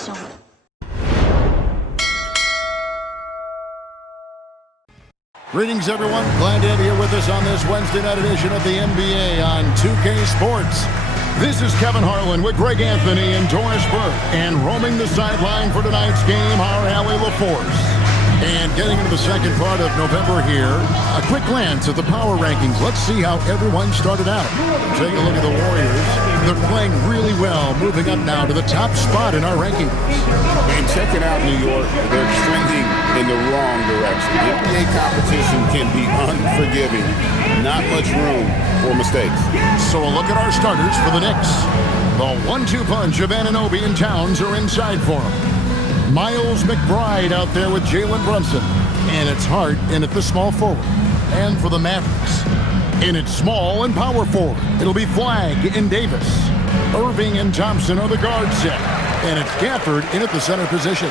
attention. Greetings, everyone. Glad to have you here with us on this Wednesday night edition of the NBA on 2K Sports. This is Kevin Harlan with Greg Anthony and Doris Burke. And roaming the sideline for tonight's game, our Allie LaForce. And getting into the second part of November here, a quick glance at the power rankings. Let's see how everyone started out. Take a look at the Warriors. They're playing really well, moving up now to the top spot in our rankings. And checking out New York, they're trending in the wrong direction. NBA competition can be unforgiving. Not much room for mistakes. So a look at our starters for the Knicks. The 1-2 punch of Anunoby and Towns are inside for him. Miles McBride out there with Jalen Brunson. And it's Hart in at the small forward. And for the Mavericks, in its small and power forward, it'll be Flagg and Davis. Irving and Thompson are the guard set. And it's Gafford in at the center position.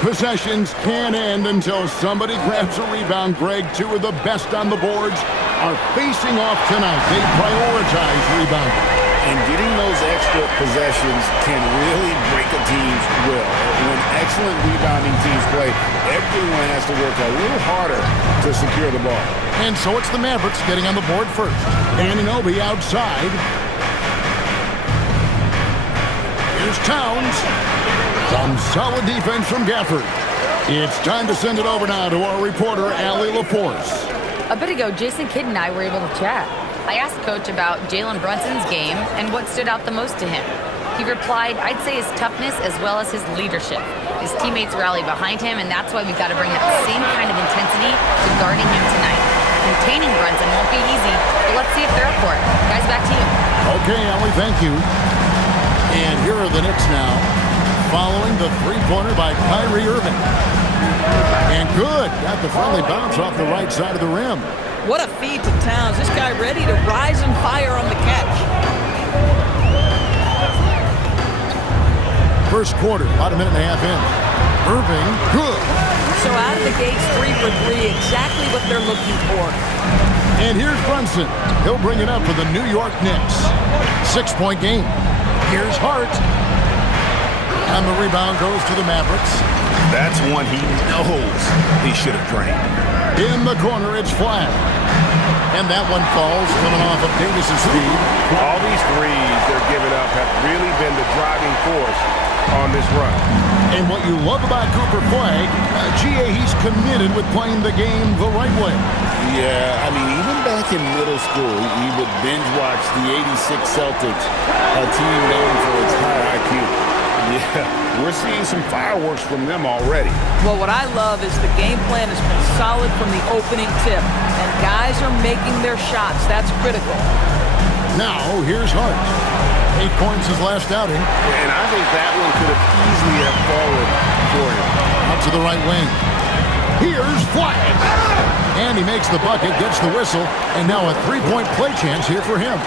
Possessions can't end until somebody grabs a rebound. Greg, two of the best on the boards are facing off tonight. They prioritize rebounding. And getting those extra possessions can really break a team's will. When excellent rebounding teams play, everyone has to work a little harder to secure the ball. And so it's the Mavericks getting on the board first. Anunoby outside. Here's Towns. Some solid defense from Gafford. It's time to send it over now to our reporter, Allie LaForce. A bit ago, Jason Kidd and I were able to chat. I asked Coach about Jalen Brunson's game and what stood out the most to him. He replied, I'd say his toughness as well as his leadership. His teammates rally behind him, and that's why we've got to bring that same kind of intensity to guarding him tonight. Containing Brunson won't be easy, but let's see if they're up for it. Guys, back to you. Okay, Allie, thank you. And here are the Knicks now, following the three-pointer by Kyrie Irving. And good. Got the friendly bounce off the right side of the rim. What a feed to Towns. This guy ready to rise and fire on the catch. First quarter, about a minute and a half in. Irving, good. So out of the gates, 3 for 3, exactly what they're looking for. And here's Brunson. He'll bring it up for the New York Knicks. 6-point game. Here's Hart. And the rebound goes to the Mavericks. That's one he knows he should have drained. In the corner, it's Flagg. And that one falls, coming off of Davis's feed. All these threes they're giving up have really been the driving force on this run. And what you love about Cooper Flagg, he's committed with playing the game the right way. Yeah, I mean, even back in middle school, he would binge watch the '86 Celtics, a team known for its high IQ. Yeah, we're seeing some fireworks from them already. Well, what I love is the game plan has been solid from the opening tip, and guys are making their shots. That's critical. Now, here's Hart. 8 points his last outing. And I think that one could have easily have fallen for him. Out to the right wing. Here's Flagg. And he makes the bucket, gets the whistle, and now a 3-point play chance here for him.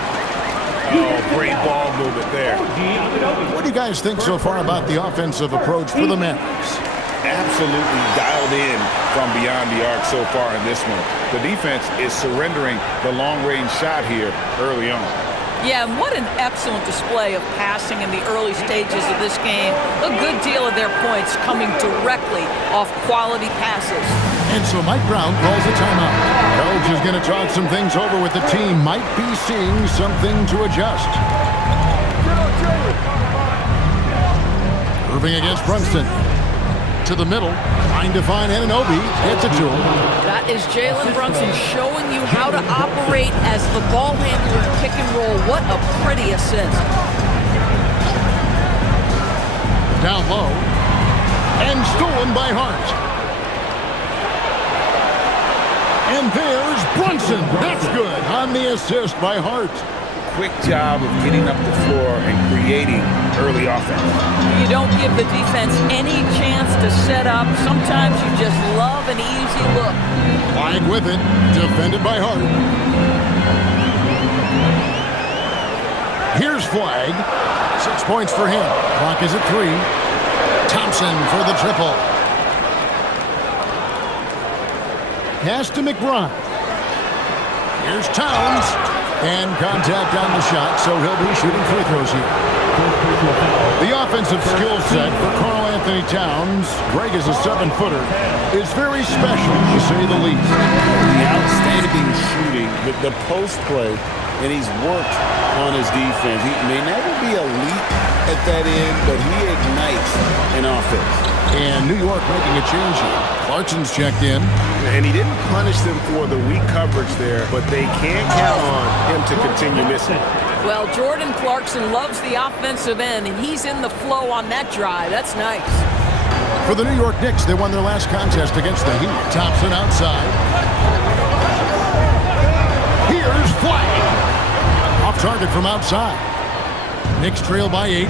Oh, great ball movement there. What do you guys think so far about the offensive approach for the Mavericks? Absolutely dialed in from beyond the arc so far in this one. The defense is surrendering the long-range shot here early on. Yeah, and what an excellent display of passing in the early stages of this game. A good deal of their points coming directly off quality passes. And so Mike Brown calls a timeout. Coach is going to talk some things over with the team. Might be seeing something to adjust. Irving against Brunson. To the middle, trying to find Anunoby. Gets it to him. That is Jalen Brunson showing you how to operate as the ball handler in pick and roll. What a pretty assist. Down low. And stolen by Hart. And there's Brunson. That's good on the assist by Hart. Quick job of getting up the floor and creating early offense. You don't give the defense any chance to set up. Sometimes you just love an easy look. Flagg with it, defended by Hart. Here's Flagg. 6 points for him. Clock is at 3. Thompson for the triple. Pass to McBride. Here's Towns. And contact on the shot, so he'll be shooting free throws here. The offensive skill set for Carl Anthony Towns, Greg is a 7-footer, is very special, to say the least. The outstanding shooting, the post play, and he's worked on his defense. He may never be elite at that end, but he ignites an offense. And New York making a change here. Clarkson's checked in. And he didn't punish them for the weak coverage there, but they can't count on him to continue missing. Well, Jordan Clarkson loves the offensive end, and he's in the flow on that drive. That's nice. For the New York Knicks, they won their last contest against the Heat. Thompson outside. Here's flag. Off target from outside. Knicks trail by 8.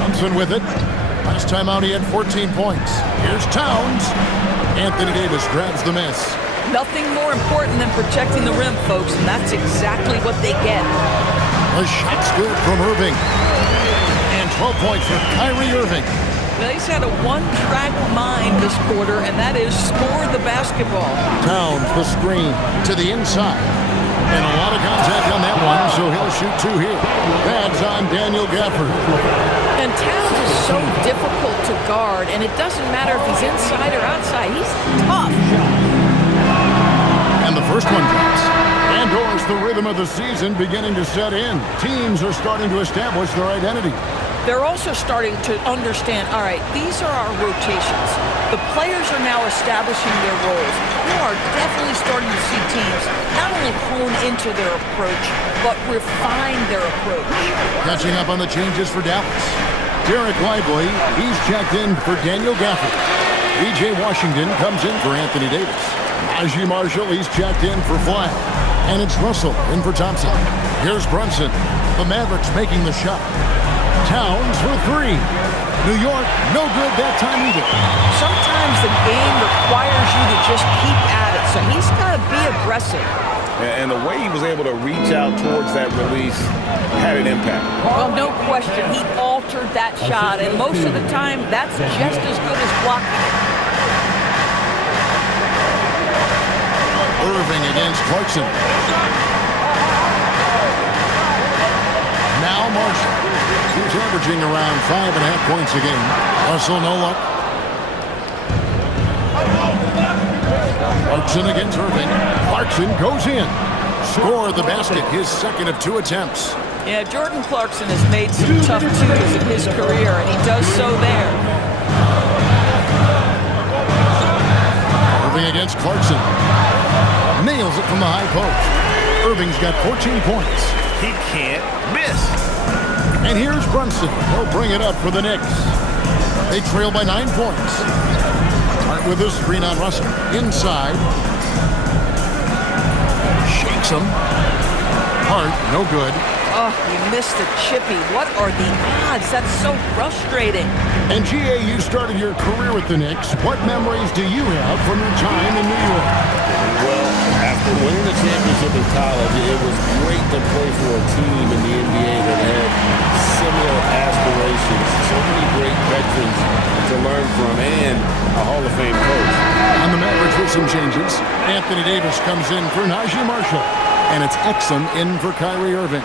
Thompson with it. Last time out he had 14 points. Here's Towns. Anthony Davis grabs the miss. Nothing more important than protecting the rim, folks, and that's exactly what they get. The shot's good from Irving. And 12 points for Kyrie Irving. Well, he's had a one-track mind this quarter, and that is score the basketball. Towns, the screen to the inside. And a lot of contact on that one, so he'll shoot 2 here. That's on Daniel Gafford. And Towns is so difficult to guard, and it doesn't matter if he's inside or outside. He's tough. And the first one drops. And Doris, the rhythm of the season beginning to set in. Teams are starting to establish their identity. They're also starting to understand, all right, these are our rotations. The players are now establishing their roles. You are definitely starting to see teams not only hone into their approach, but refine their approach. Catching up on the changes for Dallas. Derek Lively, he's checked in for Daniel Gafford. B.J. Washington comes in for Anthony Davis. Najee Marshall, he's checked in for Flag. And it's Russell in for Thompson. Here's Brunson. The Mavericks making the shot. Towns for 3. New York, no good that time either. Sometimes the game requires you to just keep at it, so he's got to be aggressive. And the way he was able to reach out towards that release had an impact. Well, no question. He altered that shot, and most of the time, that's just as good as blocking it. Irving against Clarkson. Now Marshall. He's averaging around 5.5 points a game. Russell, no luck. Clarkson against Irving. Clarkson goes in. Score the basket, his second of 2 attempts. Yeah, Jordan Clarkson has made some tough twos in his career, and he does so there. Irving against Clarkson. Nails it from the high post. Irving's got 14 points. He can't miss. And here's Brunson. He'll bring it up for the Knicks. They trail by 9 points. Hart with a screen on Russell. Inside. Shakes him. Hart, no good. Oh, you missed the chippy. What are the odds? That's so frustrating. And G.A., you started your career with the Knicks. What memories do you have from your time in New York? Well, after winning the championship in college, it was great to play for a team in the NBA that had similar aspirations. So many great veterans to learn from and a Hall of Fame coach. On the Mavericks with some changes, Anthony Davis comes in for Najee Marshall. And it's Exum in for Kyrie Irving.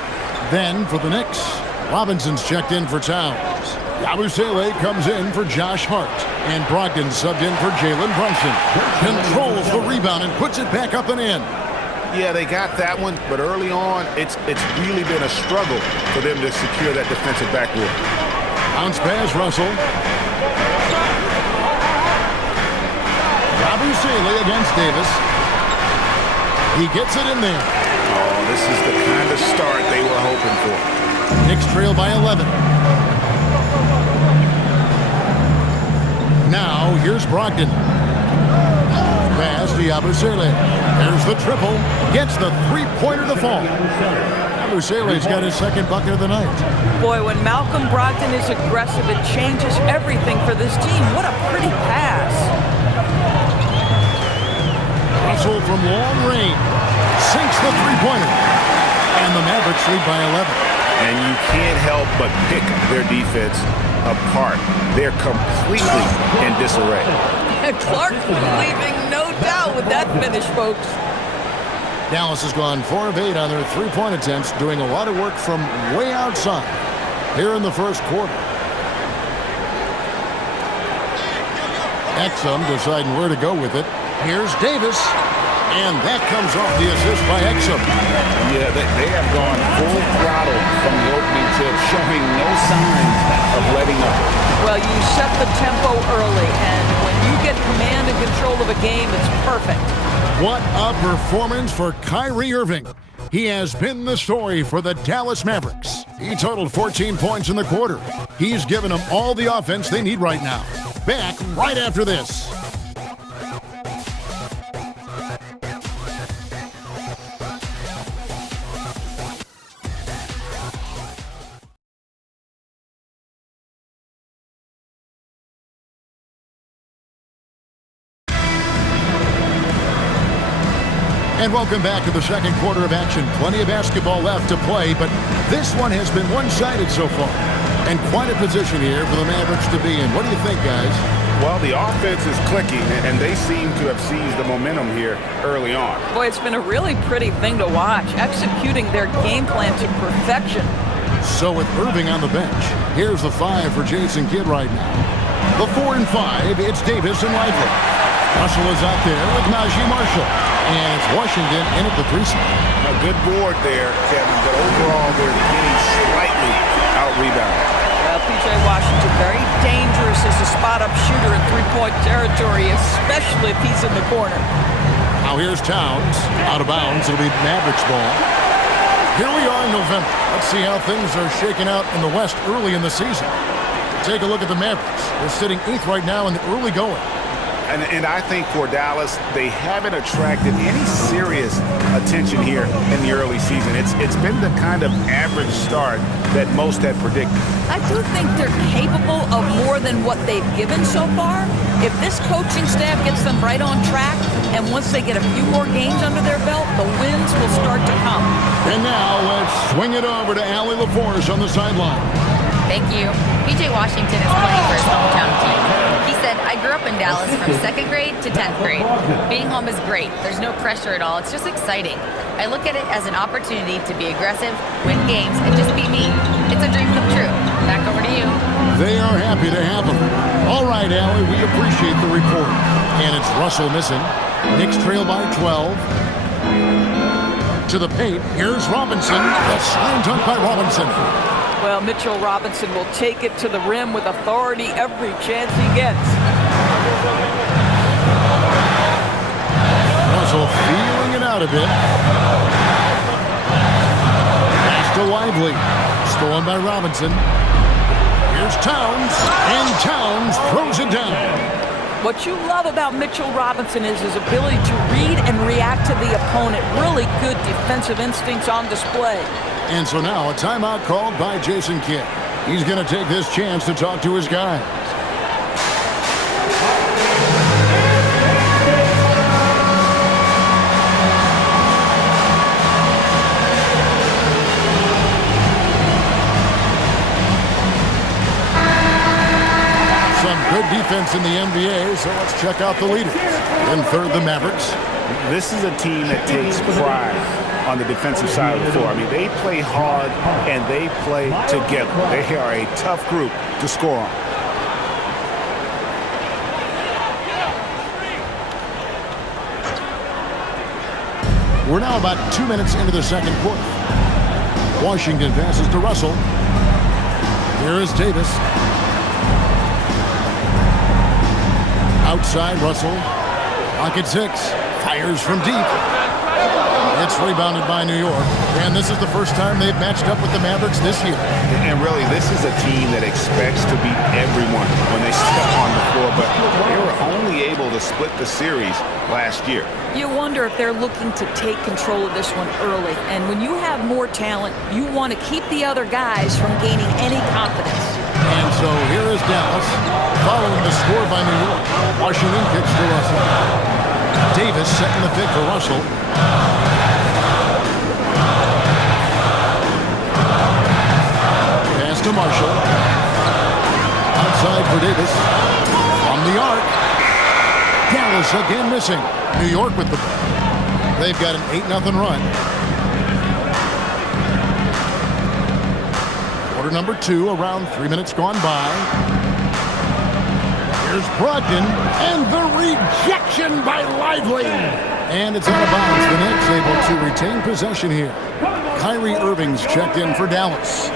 Then for the Knicks, Robinson's checked in for Towns. Yabusele comes in for Josh Hart. And Brogdon subbed in for Jalen Brunson. Controls the rebound and puts it back up and in. Yeah, they got that one, but early on, it's really been a struggle for them to secure that defensive backboard. Bounce pass, Russell. Yabusele against Davis. He gets it in there. Oh, this is the kind of start they were hoping for. Knicks trail by 11. Now, here's Brogdon. Pass to Yabusele. There's the triple. Gets the three-pointer to fall. Yabusele's got his second bucket of the night. Boy, when Malcolm Brogdon is aggressive, it changes everything for this team. What a pretty pass. Russell from long range. Sinks the three-pointer. And the Mavericks lead by 11. And you can't help but pick their defense apart. They're completely in disarray. And Clark leaving no doubt with that finish, folks. Dallas has gone 4 of 8 on their three-point attempts, doing a lot of work from way outside. here in the first quarter. Exum deciding where to go with it. Here's Davis. And that comes off the assist by Exum. Yeah, they have gone full throttle from the opening tip, showing no signs of letting up. Well, you set the tempo early, and when you get command and control of a game, it's perfect. What a performance for Kyrie Irving. He has been the story for the Dallas Mavericks. He totaled 14 points in the quarter. He's given them all the offense they need right now. Back right after this. And welcome back to the second quarter of action. Plenty of basketball left to play, but this one has been one-sided so far. And quite a position here for the Mavericks to be in. What do you think, guys? Well, the offense is clicking, and they seem to have seized the momentum here early on. Boy, it's been a really pretty thing to watch, executing their game plan to perfection. So with Irving on the bench, here's the 5 for Jason Kidd right now. The 4 and 5, it's Davis and Lively. Russell is out there with Najee Marshall. And it's Washington in at the 3 spot. A good board there, Kevin, but overall they're getting slightly out-rebounded. Well, P.J. Washington, very dangerous as a spot-up shooter in three-point territory, especially if he's in the corner. Now here's Towns, out of bounds. It'll be Mavericks ball. Here we are in November. Let's see how things are shaking out in the West early in the season. Take a look at the Mavericks. They're sitting 8th right now in the early going. And I think for Dallas, they haven't attracted any serious attention here in the early season. It's been the kind of average start that most had predicted. I do think they're capable of more than what they've given so far. If this coaching staff gets them right on track, and once they get a few more games under their belt, the wins will start to come. And now let's swing it over to Allie LaForce on the sideline. Thank you. P.J. Washington is playing for his hometown team. He said, I grew up in Dallas from 2nd grade to 10th grade. Being home is great. There's no pressure at all. It's just exciting. I look at it as an opportunity to be aggressive, win games, and just be me. It's a dream come true. Back over to you. They are happy to have him. All right, Allie, we appreciate the report. And it's Russell missing. Knicks trail by 12. To the paint, here's Robinson. A slam dunk by Robinson. Well, Mitchell Robinson will take it to the rim with authority every chance he gets. Russell feeling it out a bit. Pass to Lively. Stolen by Robinson. Here's Towns. And Towns throws it down. What you love about Mitchell Robinson is his ability to read and react to the opponent. Really good defensive instincts on display. And so now a timeout called by Jason Kidd. He's going to take this chance to talk to his guys. Some good defense in the NBA, so let's check out the leaders. In third, the Mavericks. This is a team that takes pride on the defensive side of the floor. I mean, they play hard and they play together. They are a tough group to score on. We're now about 2 minutes into the second quarter. Washington passes to Russell. Here is Davis. Outside, Russell. Pocket 6. Fires from deep. It's rebounded by New York. And this is the first time they've matched up with the Mavericks this year. And really, this is a team that expects to beat everyone when they step on the floor, but they were only able to split the series last year. You wonder if they're looking to take control of this one early. And when you have more talent, you want to keep the other guys from gaining any confidence. And so here is Dallas, following the score by New York. Washington kicks to Russell. Davis setting the pick for Russell. Pass to Marshall. Outside for Davis. From the arc. Dallas again missing. New York with the ball. They've got an 8-0 run. Quarter number 2, around 3 minutes gone by. Here's Brogdon, and the rejection by Lively. And it's out of bounds. The Knicks able to retain possession here. Kyrie Irving's checked in for Dallas.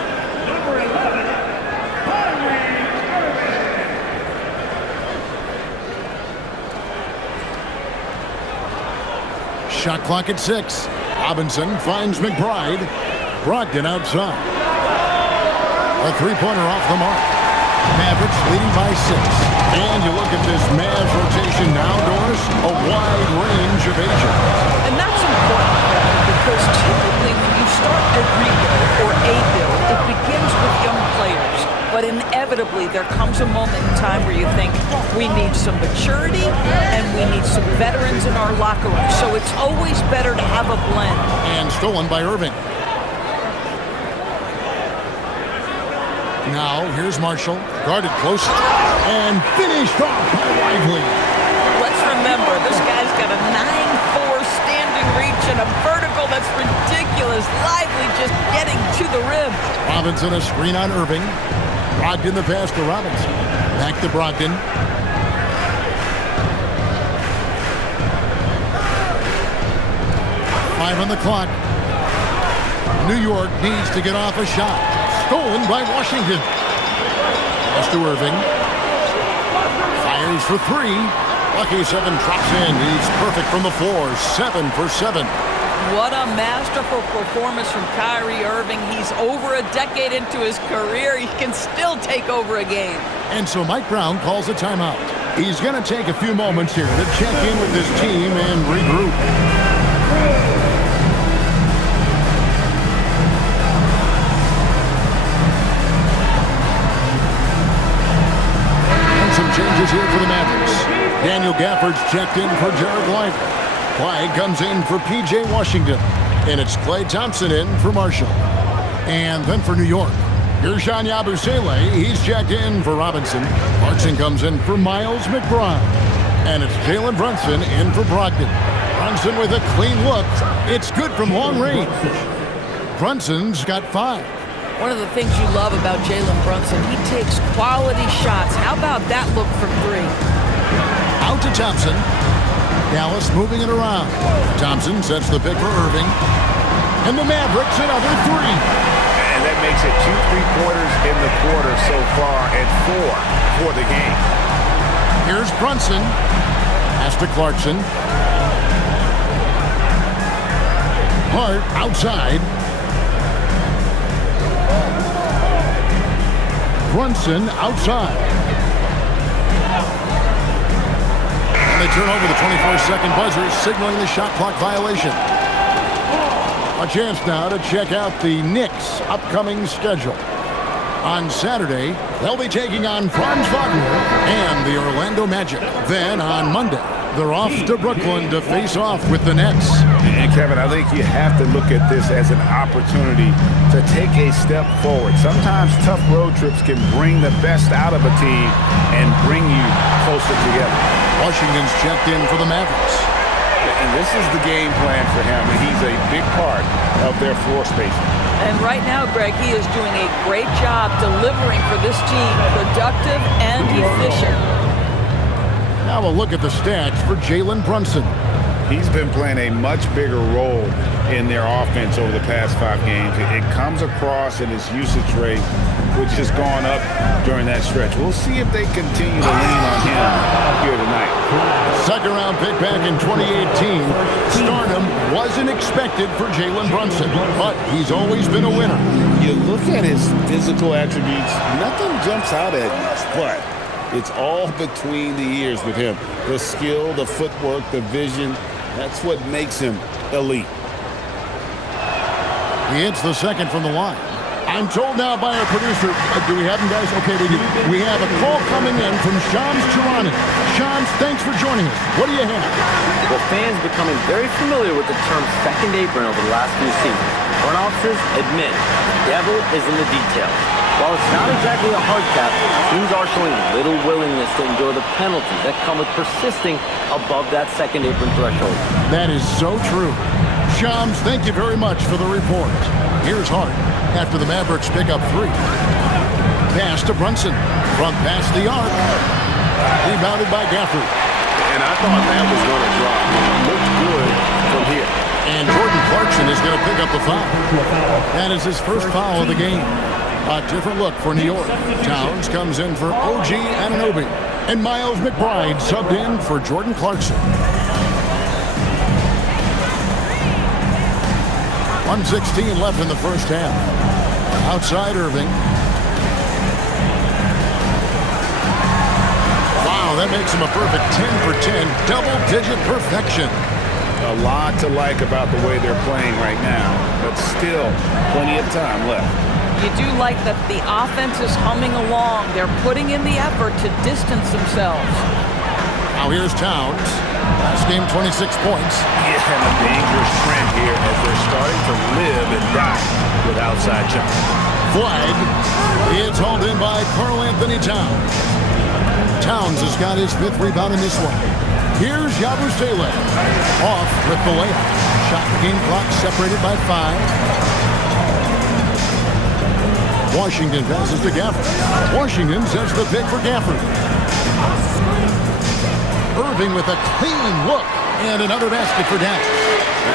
Shot clock at 6. Robinson finds McBride. Brogdon outside. A three-pointer off the mark. Mavericks leading by 6. And you look at this Mavs rotation now, Doris, a wide range of ages. And that's important, because typically when you start a rebuild or a build, it begins with young players. But inevitably, there comes a moment in time where you think, we need some maturity and we need some veterans in our locker room. So it's always better to have a blend. And stolen by Irving. Now, here's Marshall, guarded closely, and finished off by Lively. Let's remember, this guy's got a 9'4" standing reach and a vertical that's ridiculous. Lively just getting to the rim. Robinson a screen on Irving. Brogdon the pass to Robinson. Back to Brogdon. Five on the clock. New York needs to get off a shot. Stolen by Washington. Pass to Irving. Fires for 3. Lucky 7 drops in. He's perfect from the floor. 7 for 7. What a masterful performance from Kyrie Irving. He's over a decade into his career. He can still take over a game. And so Mike Brown calls a timeout. He's going to take a few moments here to check in with his team and regroup. Some changes here for the Mavericks. Daniel Gafford's checked in for Jared Lively. Clyde comes in for P.J. Washington. And it's Klay Thompson in for Marshall. And then for New York, Ersan Yabusele. He's checked in for Robinson. Clarkson comes in for Miles McBride. And it's Jalen Brunson in for Brogdon. Brunson with a clean look. It's good from long range. Brunson's got 5. One of the things you love about Jalen Brunson, he takes quality shots. How about that look from 3? Out to Thompson. Dallas moving it around. Thompson sets the pick for Irving. And the Mavericks another 3. And that makes it 2 3-pointers in the quarter so far and 4 for the game. Here's Brunson. Pass to Clarkson. Hart outside. Brunson outside. And they turn over the 24-second buzzer, signaling the shot clock violation. A chance now to check out the Knicks' upcoming schedule. On Saturday, they'll be taking on Franz Wagner and the Orlando Magic. Then on Monday, they're off to Brooklyn to face off with the Nets. And Kevin, I think you have to look at this as an opportunity to take a step forward. Sometimes tough road trips can bring the best out of a team and bring you closer together. Washington's checked in for the Mavericks. And this is the game plan for him, and he's a big part of their floor spacing. And right now, Greg, he is doing a great job delivering for this team, productive and efficient. Now a look at the stats for Jalen Brunson. He's been playing a much bigger role in their offense over the past 5 games. It comes across in his usage rate, which has gone up during that stretch. We'll see if they continue to lean on him here tonight. Second round pick back in 2018. Stardom wasn't expected for Jalen Brunson, but he's always been a winner. You look at his physical attributes, nothing jumps out at you, but it's all between the ears with him. The skill, the footwork, the vision, that's what makes him elite. He hits the second from the line. I'm told now by our producer, do we have him, guys? Okay, we do. We have a call coming in from Shams Charania. Shams, thanks for joining us. What do you have? Well, fans becoming very familiar with the term second apron over the last few seasons. Front officers admit the devil is in the details. While it's not exactly a hard cap, teams are showing little willingness to endure the penalties that come with persisting above that second apron threshold. That is so true. Shams, thank you very much for the report. Here's Hart after the Mavericks pick up 3. Pass to Brunson. Front past the arc. Rebounded by Gafford. And I thought that was going to drop. It looked good from here. And Jordan Clarkson is going to pick up the foul. That is his first foul of the game. A different look for New York. Towns comes in for OG Anunoby. And Miles McBride subbed in for Jordan Clarkson. 1:16 left in the first half. Outside Irving. Wow, that makes him a perfect 10 for 10. Double-digit perfection. A lot to like about the way they're playing right now, but still plenty of time left. You do like that the offense is humming along. They're putting in the effort to distance themselves. Now here's Towns. Last game, 26 points. Yeah, and a dangerous trend here as they're starting to live and die with outside jump. Flag. It's hauled in by Karl Anthony Towns. Towns has got his 5th rebound in this one. Here's Yabusele. Off with the layup. Shot game clock separated by 5. Washington passes to Gafford. Washington sets the pick for Gafford. Irving with a clean look. And another basket for Dallas.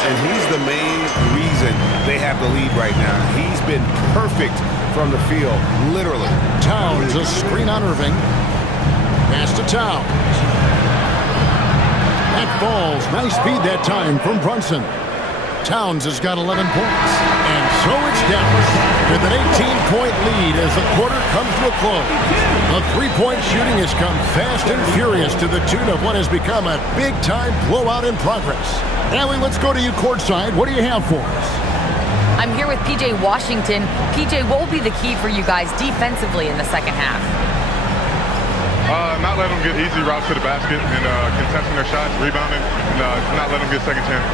And he's the main reason they have the lead right now. He's been perfect from the field, literally. Towns, a screen on Irving. Pass to Towns. That falls. Nice speed that time from Brunson. Towns has got 11 points. And so it's Dallas with an 18-point lead as the quarter comes to a close. The three-point shooting has come fast and furious to the tune of what has become a big-time blowout in progress. Allie, let's go to you courtside. What do you have for us? I'm here with PJ Washington. PJ, what will be the key for you guys defensively in the second half? Not let them get easy routes to the basket and contesting their shots, rebounding, and not let them get second chance.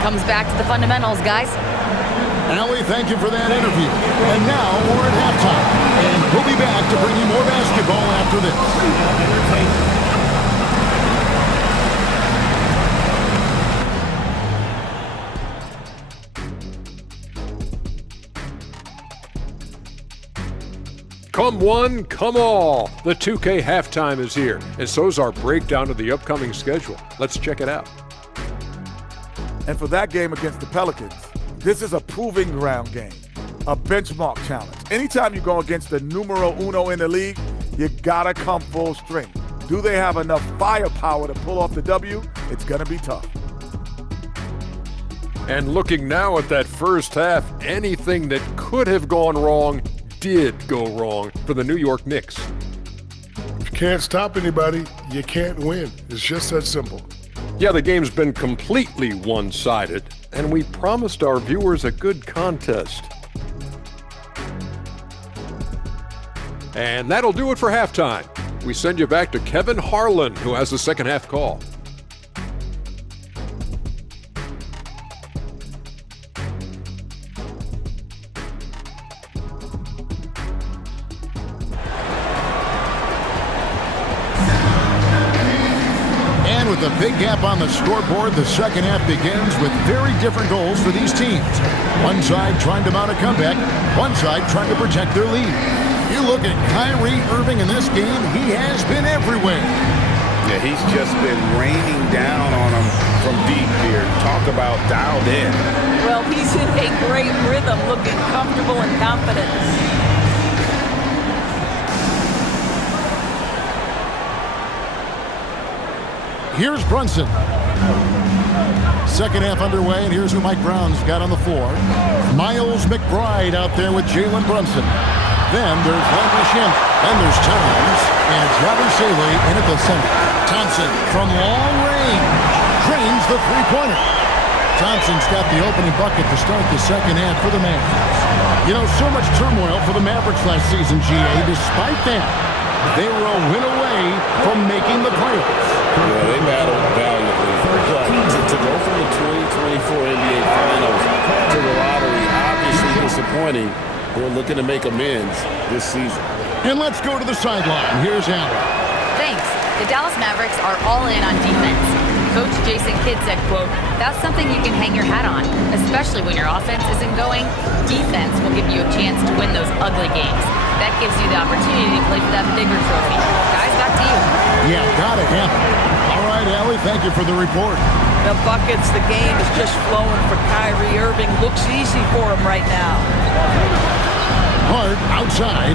Comes back to the fundamentals, guys. Allie, thank you for that interview. And now we're at halftime. And we'll be back to bring you more basketball after this. Come one, come all. The 2K halftime is here, and so's our breakdown of the upcoming schedule. Let's check it out. And for that game against the Pelicans, this is a proving ground game, a benchmark challenge. Anytime you go against the numero uno in the league, you gotta come full strength. Do they have enough firepower to pull off the W? It's gonna be tough. And looking now at that first half, anything that could have gone wrong did go wrong for the New York Knicks. If you can't stop anybody, you can't win. It's just that simple. Yeah, the game's been completely one-sided, and we promised our viewers a good contest. And that'll do it for halftime. We send you back to Kevin Harlan, who has the second half call. With a big gap on the scoreboard, the second half begins with very different goals for these teams. One side trying to mount a comeback, one side trying to protect their lead. You look at Kyrie Irving in this game, he has been everywhere. Yeah, he's just been raining down on them from deep here. Talk about dialed in. Well, he's in a great rhythm, looking comfortable and confident. Here's Brunson. Second half underway, and here's who Mike Brown's got on the floor. Miles McBride out there with Jalen Brunson. Then there's Landry Shamet. Then there's Towns. And Yabusele in at the center. Thompson from long range drains the three-pointer. Thompson's got the opening bucket to start the second half for the Mavericks. You know, so much turmoil for the Mavericks last season, GA. Despite that, they were a win away from making the playoffs. Yeah, they battled valiantly. To go from the 2024 NBA Finals to the lottery, obviously disappointing. They're looking to make amends this season. And let's go to the sideline. Here's Allen. Thanks. The Dallas Mavericks are all in on defense. Coach Jason Kidd said, quote, "That's something you can hang your hat on, especially when your offense isn't going. Defense will give you a chance to win those ugly games. That gives you the opportunity to play for that bigger trophy." Guys, back to you. Yeah, got it, yeah. All right, Allie, thank you for the report. The buckets, the game is just flowing for Kyrie Irving. Looks easy for him right now. Hart outside.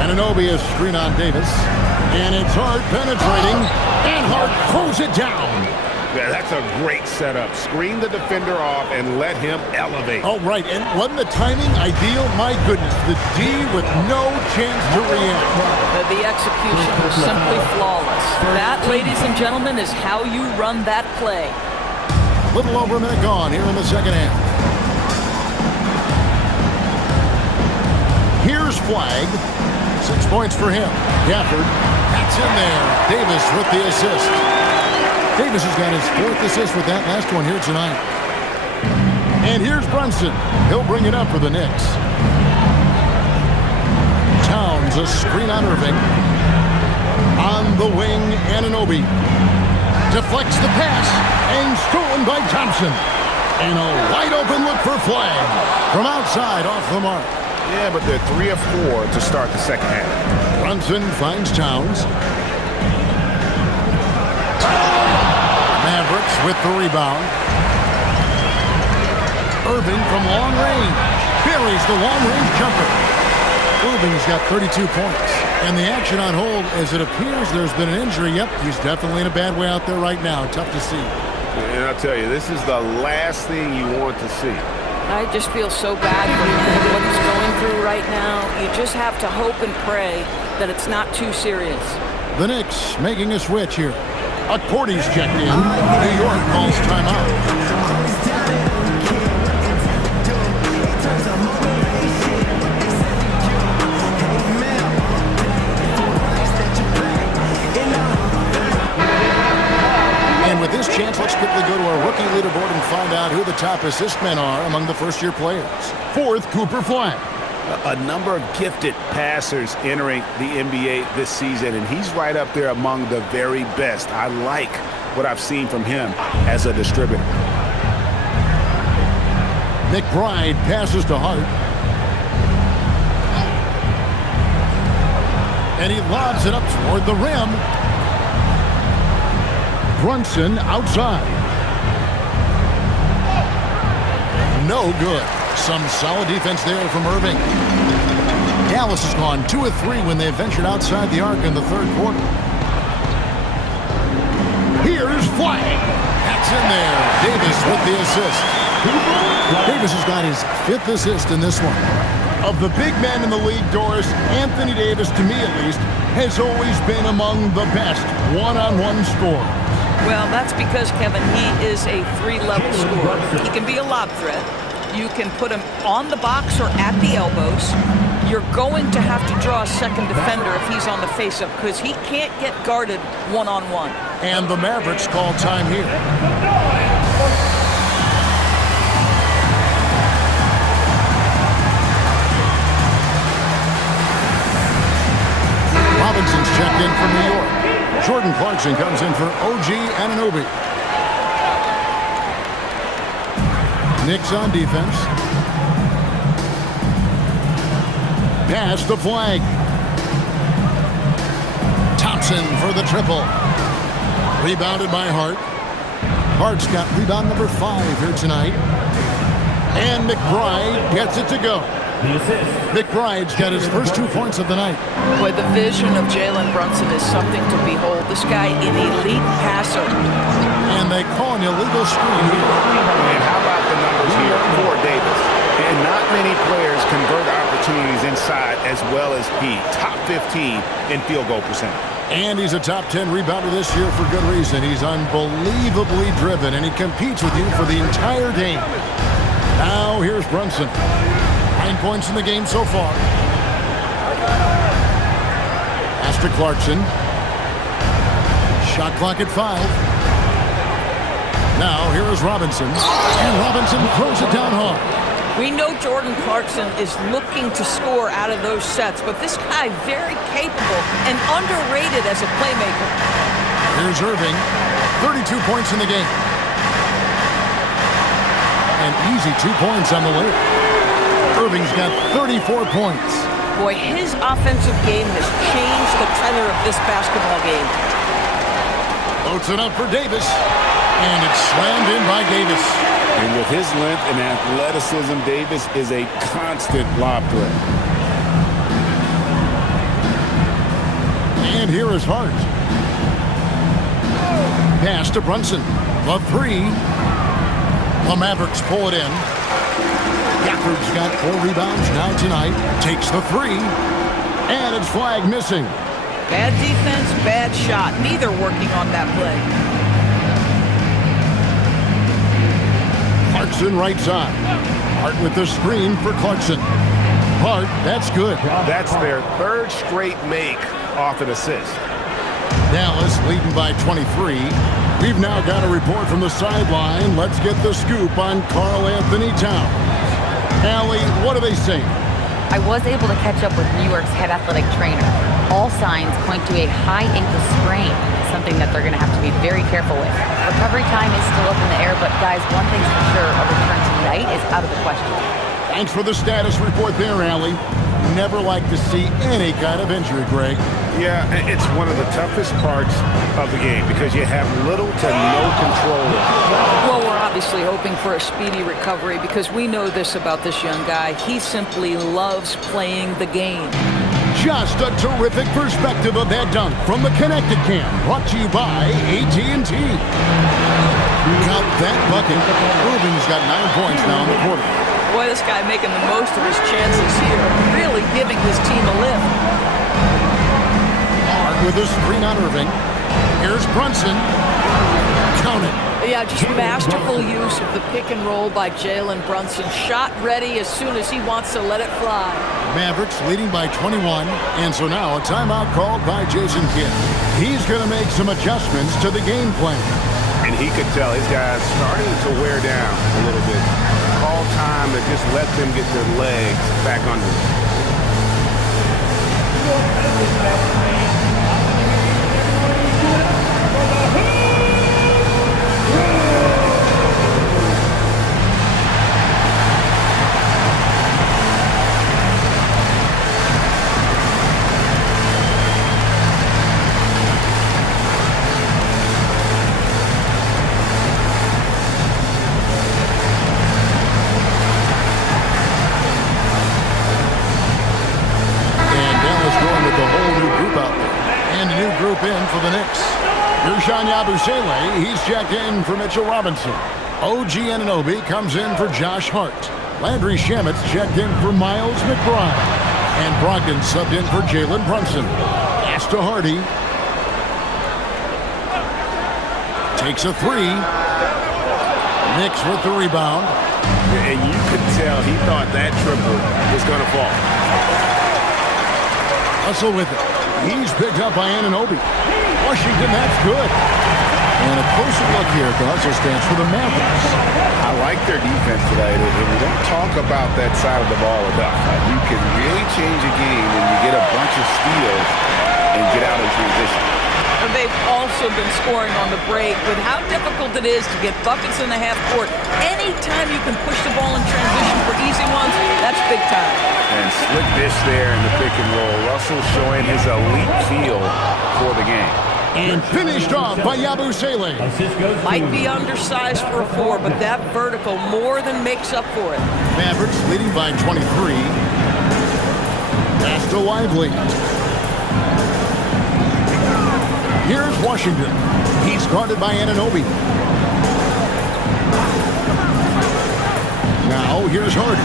Anunoby is screen on Davis. And it's Hart penetrating. And Hart throws it down. Yeah, that's a great setup. Screen the defender off and let him elevate. Oh, right. And wasn't the timing ideal? My goodness. The D with no chance to react. The execution was simply flawless. That, ladies and gentlemen, is how you run that play. Little over a minute gone here in the second half. Here's Flag. 6 points for him. Gafford. That's in there. Davis with the assist. Davis has got his 4th assist with that last one here tonight. And here's Brunson. He'll bring it up for the Knicks. Towns, a screen on Irving. On the wing, Anunoby. Deflects the pass. And stolen by Thompson. And a wide open look for Flag. From outside, off the mark. Yeah, but they're 3 of 4 to start the second half. Brunson finds Towns. Mavericks with the rebound. Irving from long range. Buries the long-range jumper. Irving's got 32 points. And the action on hold, as it appears there's been an injury. Yep, he's definitely in a bad way out there right now. Tough to see. And I'll tell you, this is the last thing you want to see. I just feel so bad for him, what he's going through right now. You just have to hope and pray that it's not too serious. The Knicks making a switch here. Cordy's checked in. New York calls timeout. And with this chance, let's quickly go to our rookie leaderboard and find out who the top assist men are among the first-year players. 4th, Cooper Flag. A number of gifted passers entering the NBA this season, and he's right up there among the very best. I like what I've seen from him as a distributor. McBride passes to Hart. And he lobs it up toward the rim. Brunson outside. No good. Some solid defense there from Irving. Dallas has gone 2 of 3 when they ventured outside the arc in the 3rd quarter. Here's Flag. That's in there. Davis with the assist. Davis has got his 5th assist in this one. Of the big men in the league, Doris, Anthony Davis, to me at least, has always been among the best one-on-one scorers. Well, that's because, Kevin, he is a 3-level scorer. He can be a lob threat. You can put him on the box or at the elbows. You're going to have to draw a second defender if he's on the face-up because he can't get guarded one-on-one. And the Mavericks call time here. Robinson's checked in from New York. Jordan Clarkson comes in for OG Anunoby. Knicks on defense. Pass the Flag. Thompson for the triple. Rebounded by Hart. Hart's got rebound number 5 here tonight. And McBride gets it to go. McBride's got his first 2 points of the night. Boy, the vision of Jalen Brunson is something to behold. This guy, an elite passer. And they call an illegal screen here. And how about the numbers here for Davis? And not many players convert opportunities inside as well as he. Top 15 in field goal percentage. And he's a top 10 rebounder this year for good reason. He's unbelievably driven, and he competes with you for the entire game. Now here's Brunson. 9 points in the game so far. Astor Clarkson. Shot clock at 5. Now here is Robinson. And Robinson throws it down hard. We know Jordan Clarkson is looking to score out of those sets, but this guy very capable and underrated as a playmaker. Here's Irving. 32 points in the game. An easy 2 points on the layup. Irving's got 34 points. Boy, his offensive game has changed the tenor of this basketball game. Floats it up for Davis. And it's slammed in by Davis. And with his length and athleticism, Davis is a constant lob threat. And here is Hart. Pass to Brunson. The three. The Mavericks pull it in. Gafford's got 4 rebounds now tonight. Takes the three. And it's flag missing. Bad defense, bad shot. Neither working on that play. Clarkson right side. Hart with the screen for Clarkson. Hart, that's good. That's their 3rd straight make off an assist. Dallas leading by 23. We've now got a report from the sideline. Let's get the scoop on Karl Anthony Towns. Allie, what are they saying? I was able to catch up with New York's head athletic trainer. All signs point to a high ankle sprain, something that they're going to have to be very careful with. Recovery time is still up in the air, but guys, one thing's for sure, a return tonight is out of the question. Thanks for the status report there, Allie. Never like to see any kind of injury, Greg. Yeah, it's one of the toughest parts of the game because you have little to no control. Well, we're obviously hoping for a speedy recovery because we know this about this young guy. He simply loves playing the game. Just a terrific perspective of that dunk from the Connected Cam, brought to you by AT&T. Count that bucket. Irving's got 9 points now in the quarter. Boy, this guy making the most of his chances here, really giving his team a lift. Hart with a screen on Irving. Here's Brunson. Count it. Yeah, just masterful use of the pick and roll by Jalen Brunson. Shot ready as soon as he wants to let it fly. Mavericks leading by 21, and so now a timeout called by Jason Kidd. He's going to make some adjustments to the game plan. And he could tell his guys starting to wear down a little bit. Call time to just let them get their legs back under them. In for the Knicks. Here's Yabusele. He's checked in for Mitchell Robinson. OG Anunoby comes in for Josh Hart. Landry Shamet's checked in for Miles McBride. And Brogdon subbed in for Jalen Brunson. Pass to Hardy. Takes a three. Knicks with the rebound. And you could tell he thought that triple was going to fall. Russell with it. He's picked up by Anunoby. Washington, that's good. And a closer look here at the hustle stance for the Mavericks. I like their defense tonight, and we don't talk about that side of the ball enough. You can really change a game when you get a bunch of steals and get out in transition. And they've also been scoring on the break. With how difficult it is to get buckets in the half court, anytime you can push the ball in transition for easy ones, that's big time. And slick dish there in the pick and roll. Russell showing his elite feel for the game. And finished off by Yabusele. Might be undersized for a 4, but that vertical more than makes up for it. Mavericks leading by 23. Pass to Lively. Here's Washington. He's guarded by Anunoby. Now here's Hardy.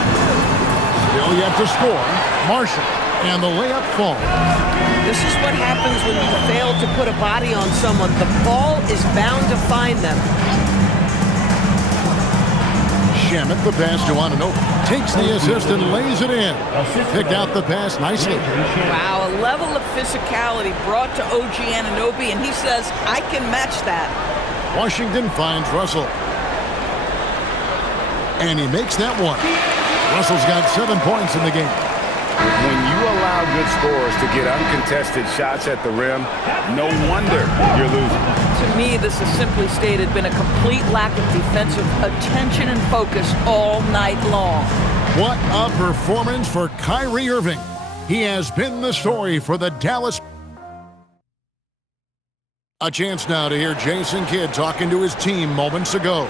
Still yet to score. Marshall. And the layup falls. This is what happens when you fail to put a body on someone. The ball is bound to find them. Shamet, the pass to Anunoby. Takes the assist and lays it in. Picked out the pass nicely. Wow, a level of physicality brought to OG Anunoby, and he says, I can match that. Washington finds Russell. And he makes that one. Russell's got 7 points in the game. When you allow good scorers to get uncontested shots at the rim, no wonder you're losing. To me, this is simply stated been a complete lack of defensive attention and focus all night long. What a performance for Kyrie Irving. He has been the story for the Dallas. A chance now to hear Jason Kidd talking to his team moments ago.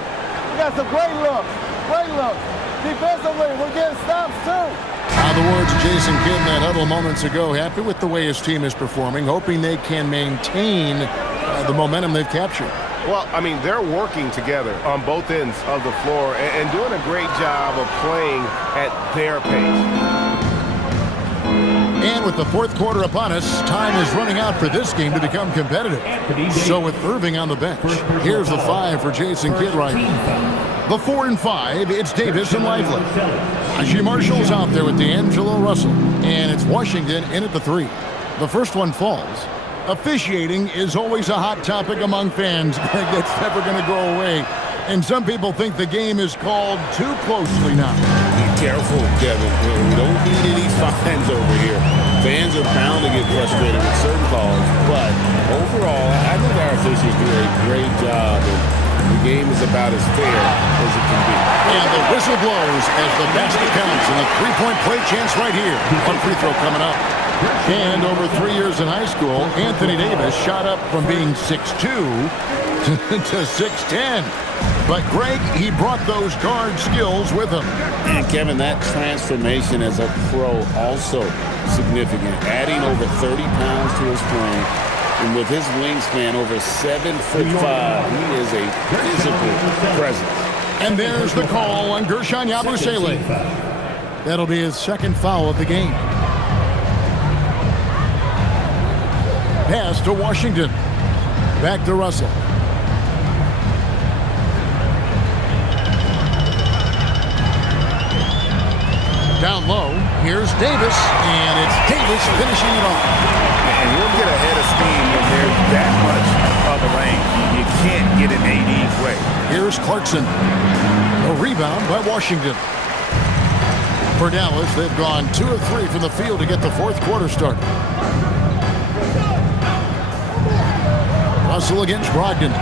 We got some great looks. Great looks. Defensively, we're getting stops too. The words of Jason Kidd in that huddle moments ago. Happy with the way his team is performing, hoping they can maintain the momentum they've captured. Well, I mean, they're working together on both ends of the floor and doing a great job of playing at their pace. And with the fourth quarter upon us, time is running out for this game to become competitive. So with Irving on the bench, here's the 5 for Jason Kidd right now. The 4 and 5, it's Davis and Lively. Najee Marshall's out there with D'Angelo Russell. And it's Washington in at the 3. The first one falls. Officiating is always a hot topic among fans. That's never going to go away. And some people think the game is called too closely now. Be careful, Kevin. We don't need any fines over here. Fans are bound to get frustrated with certain calls, but overall, I think our officials do a great job, and the game is about as fair as it can be. And the whistle blows as the basket counts, and a three-point play chance right here. One free throw coming up. And over 3 years in high school, Anthony Davis shot up from being 6'2" to 6'10". But Greg, he brought those guard skills with him. And Kevin, that transformation as a pro also significant. Adding over 30 pounds to his frame. And with his wingspan over 7'5", he is a physical presence. And there's the call on Gershon Yabusele. That'll be his second foul of the game. Pass to Washington. Back to Russell. Down low, here's Davis, and it's Davis finishing it off. And he'll get ahead of steam when there's that much of a lane. You can't get in AD's way. Here's Clarkson. A rebound by Washington. For Dallas, they've gone 2 of 3 from the field to get the fourth quarter started. Russell against Brogdon.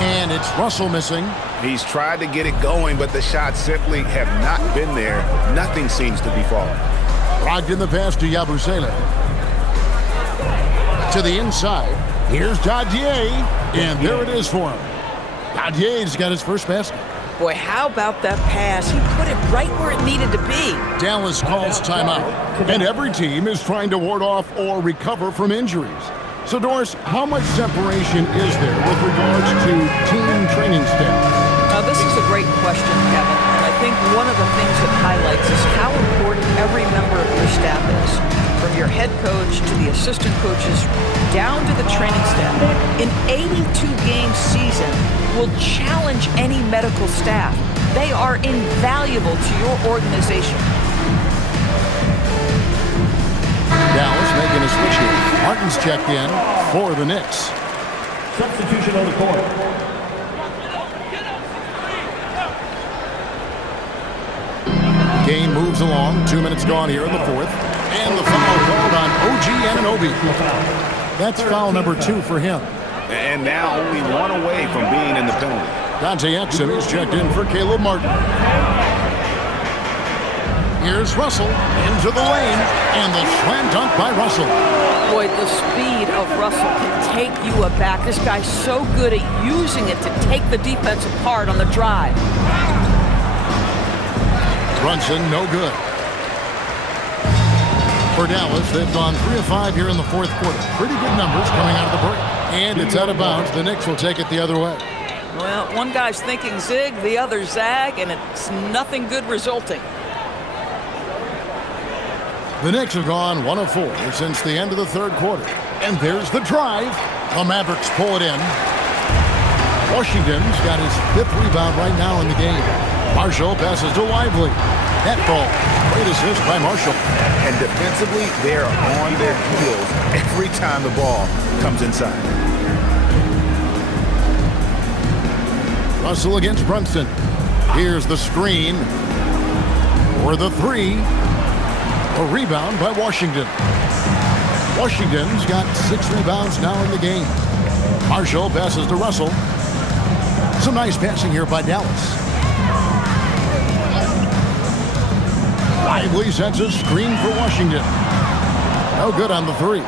And it's Russell missing. He's tried to get it going, but the shots simply have not been there. Nothing seems to be falling. Brogdon the pass to Yabusele. To the inside. Here's Dadier. And there it is for him. Dadier's got his first basket. Boy, how about that pass? He put it right where it needed to be. Dallas calls timeout. And every team is trying to ward off or recover from injuries. So, Doris, how much separation is there with regards to team training staff? Now, this is a great question, Kevin. And I think one of the things it highlights is how important every member of your staff is. From your head coach to the assistant coaches, down to the training staff. An 82-game season will challenge any medical staff. They are invaluable to your organization. Dallas making a switch here. Martin's checked in for the Knicks. Substitution on the court. Game moves along. 2 minutes gone here in the fourth. And the foul called on OG Anunoby. That's foul number 2 for him. And now only 1 away from being in the penalty. Dante Exum is checked in for Caleb Martin. Here's Russell into the lane, and the slam dunk by Russell. Boy, the speed of Russell can take you aback. This guy's so good at using it to take the defense apart on the drive. Brunson, no good. For Dallas, they've gone 3 of 5 here in the fourth quarter. Pretty good numbers coming out of the break. And it's out of bounds. The Knicks will take it the other way. Well, one guy's thinking zig, the other zag, and it's nothing good resulting. The Knicks have gone 1 of 4 since the end of the third quarter. And there's the drive. The Mavericks pull it in. Washington's got his 5th rebound right now in the game. Marshall passes to Lively. That ball. Great assist by Marshall. And defensively, they're on their heels every time the ball comes inside. Russell against Brunson. Here's the screen for the 3. A rebound by Washington. Washington's got 6 rebounds now in the game. Marshall passes to Russell. Some nice passing here by Dallas. Lively sets a screen for Washington. No good on the 3.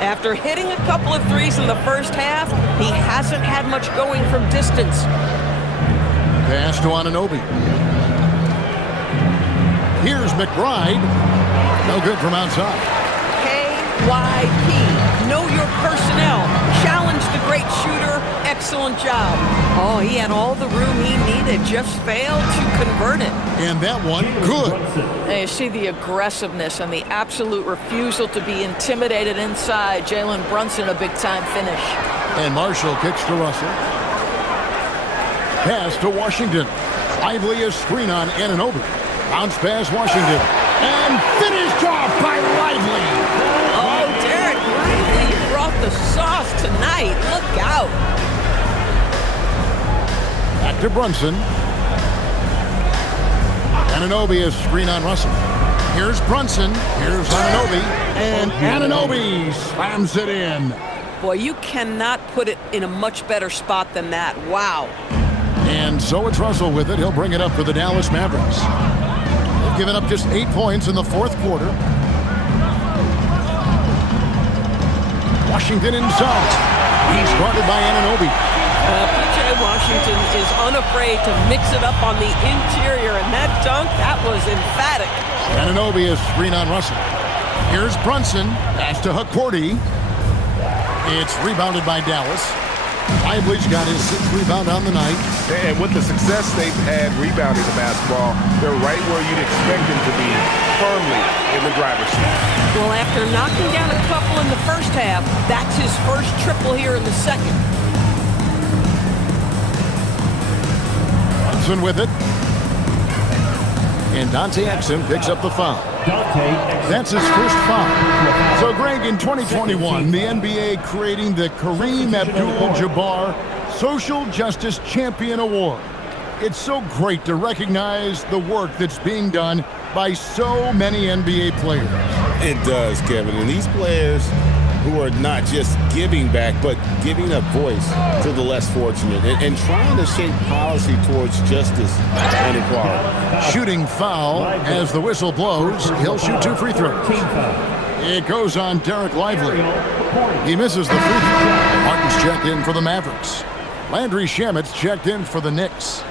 After hitting a couple of threes in the first half, he hasn't had much going from distance. Pass to Anunoby. Here's McBride. No good from outside. KYP. Know your personnel. Challenge the great shooter. Excellent job. Oh, he had all the room he needed. Just failed to convert it. And that one, good. And you see the aggressiveness and the absolute refusal to be intimidated inside. Jalen Brunson, a big-time finish. And Marshall kicks to Russell. Pass to Washington. Lively a screen on Anunoby. Bounce pass Washington. And finished off by Lively. Oh, Derek Lively brought the sauce tonight. Look out. Back to Brunson. Anunoby a screen on Russell. Here's Brunson. Here's Anunoby. And Anunoby slams it in. Boy, you cannot put it in a much better spot than that. Wow. And so it's Russell with it. He'll bring it up for the Dallas Mavericks. They've given up just 8 points in the 4th quarter. Washington inside. He's guarded by Anunoby. P.J. Washington is unafraid to mix it up on the interior, and that dunk, that was emphatic. Anunoby a screen on Russell. Here's Brunson. Pass to Hakordi. It's rebounded by Dallas. Lively's got his 6th rebound on the night. And with the success they've had rebounding the basketball, they're right where you'd expect them to be, firmly in the driver's seat. Well, after knocking down a couple in the first half, that's his first triple here in the second. Brunson with it. And Dante Exum picks up the foul. That's his first foul. So, Greg, in 2021, the NBA creating the Kareem Abdul-Jabbar Social Justice Champion Award. It's so great to recognize the work that's being done by so many NBA players. It does, Kevin. And these players who are not just giving back, but giving a voice to the less fortunate and trying to shape policy towards justice and equality. Shooting foul as the whistle blows. He'll shoot 2 free throws. It goes on Derek Lively. He misses the free throw. Martin's checked in for the Mavericks. Landry Shamet's checked in for the Knicks.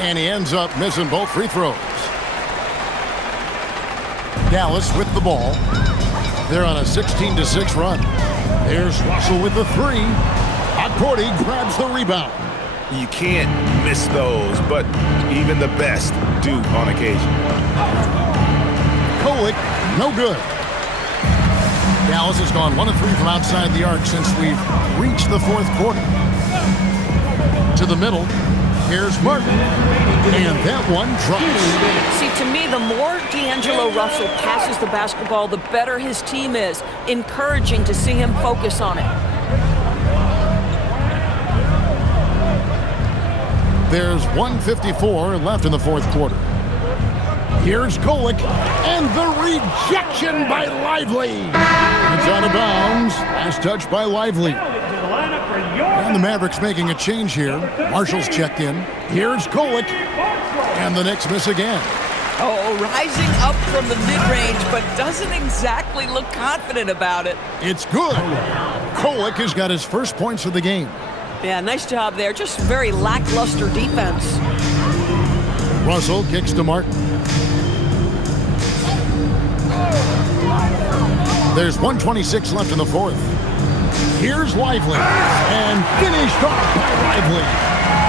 And he ends up missing both free throws. Dallas with the ball. They're on a 16-6 run. There's Russell with the 3. Hakordi grabs the rebound. You can't miss those, but even the best do on occasion. Kolek, no good. Dallas has gone 1 of 3 from outside the arc since we've reached the 4th quarter. To the middle. Here's Martin. And that one drops. See, to me, the more D'Angelo Russell passes the basketball, the better his team is. Encouraging to see him focus on it. There's 1:54 left in the 4th quarter. Here's Kolek. And the rejection by Lively. It's out of bounds. Last touch by Lively. And the Mavericks making a change here. Marshall's checked in. Here's Kolek. And the Knicks miss again. Oh, rising up from the mid-range, but doesn't exactly look confident about it. It's good. Kolek has got his first points of the game. Yeah, nice job there. Just very lackluster defense. Russell kicks to Martin. There's 1:26 left in the 4th. Here's Lively. And finished off by Lively.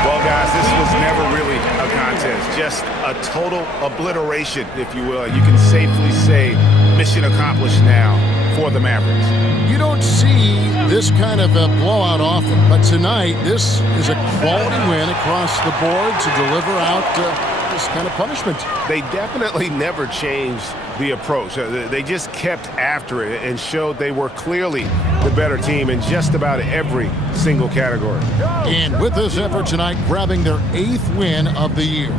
Well, guys, this was never really a contest. Just a total obliteration, if you will. You can safely say mission accomplished now for the Mavericks. You don't see this kind of a blowout often, but tonight this is a quality win across the board to deliver out this kind of punishment. They definitely never changed the approach. They just kept after it and showed they were clearly the better team in just about every single category. And with this effort tonight, grabbing their 8th win of the year.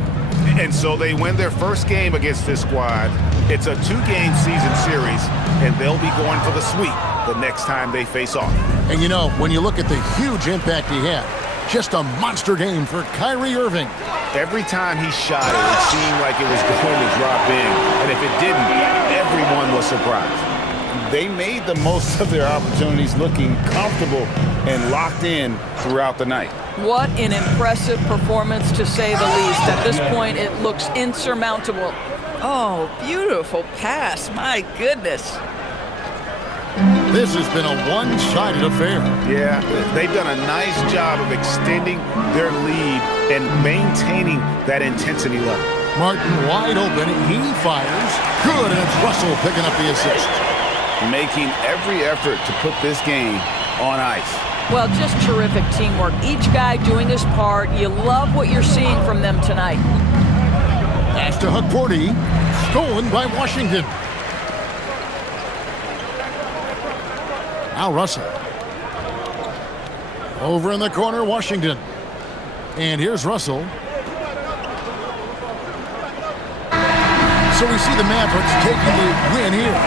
And so they win their first game against this squad. It's a 2-game season series, and they'll be going for the sweep the next time they face off. And you know, when you look at the huge impact he had, just a monster game for Kyrie Irving. Every time he shot it seemed like it was going to drop in. And if it didn't, everyone was surprised. They made the most of their opportunities, looking comfortable and locked in throughout the night. What an impressive performance, to say the least. At this point, it looks insurmountable. Oh, beautiful pass. My goodness. This has been a one-sided affair. Yeah, they've done a nice job of extending their lead and maintaining that intensity level. Martin wide open. He fires. Good, and it's Russell picking up the assist. Making every effort to put this game on ice. Well, just terrific teamwork. Each guy doing his part. You love what you're seeing from them tonight. Pass to Hukporti. Stolen by Washington. Now Russell. Over in the corner, Washington. And here's Russell. So we see the Mavericks taking the win here.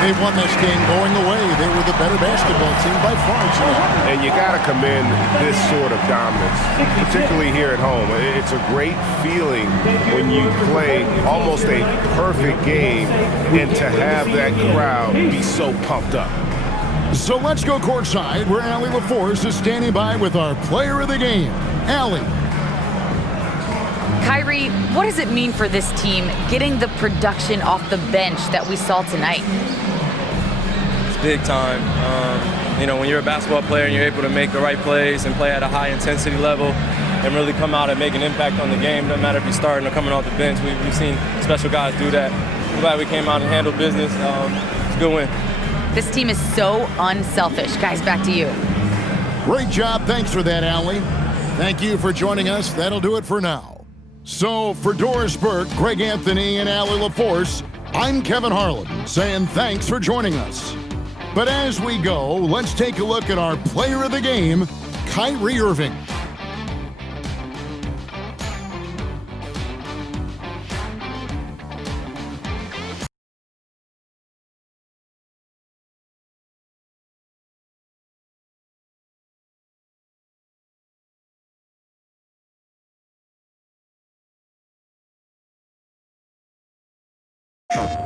They won this game going away. They were the better basketball team by far tonight. And you got to commend this sort of dominance, particularly here at home. It's a great feeling when you play almost a perfect game and to have that crowd be so pumped up. So let's go courtside where Allie LaForce is standing by with our player of the game, Allie. Kyrie, what does it mean for this team getting the production off the bench that we saw tonight? It's big time. You know, when you're a basketball player and you're able to make the right plays and play at a high intensity level and really come out and make an impact on the game, no matter if you're starting or coming off the bench, we've seen special guys do that. I'm glad we came out and handled business. It's a good win. This team is so unselfish. Guys, back to you. Great job. Thanks for that, Allie. Thank you for joining us. That'll do it for now. So for Doris Burke, Greg Anthony, and Allie LaForce, I'm Kevin Harlan saying thanks for joining us. But as we go, let's take a look at our player of the game, Kyrie Irving. Trump.